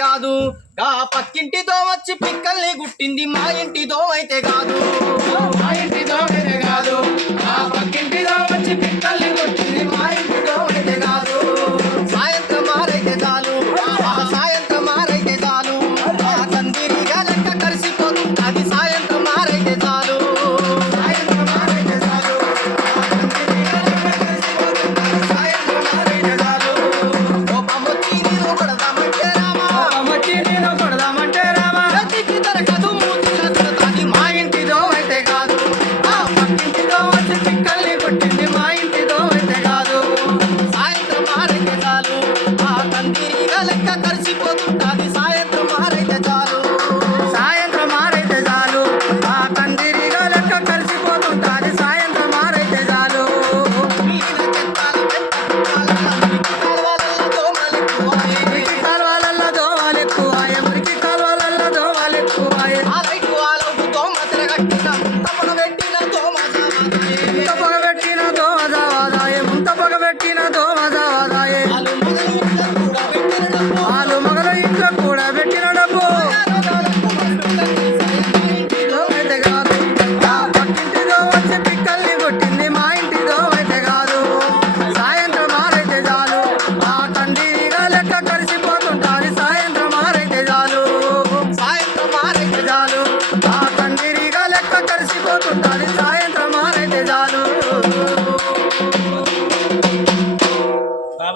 కాదు ఆ పక్కింటితో వచ్చి పిక్కల్ని గుట్టింది మా ఇంటితో అయితే కాదు మా ఇంటితో అయితే కాదు ఆ పక్కింటితో వచ్చి పిక్కల్ని గుట్టింది మా ఇంటితో అయితే కాదు సాయంత్రం ఆరైతే చాలు సాయంత్రం ఆరైతే చాలు ఆ కందిరిగా లెక్క కలిసిపోతుంది సాయంత్రం ఆరైతే చాలు సాయంత్రం ఆరైతే చాలు సాయంత్రం ఆరైతే చాలు కోపమొచ్చి నీరు కొడదామంటే రామా వచ్చి నేను కొడదామంటే రామా ప్రతికి దొరకదు మూతి చదువుతుంది మా ఇంటితో అయితే కాదు ఆ పక్కింటితో వచ్చి పిక్కల్ని కొట్టింది మా ఇంటితో అయితే కాదు సాయంత్రం ఆరైతే చాలు ఆ కందిరిగా లెక్క కలిసిపోతుంది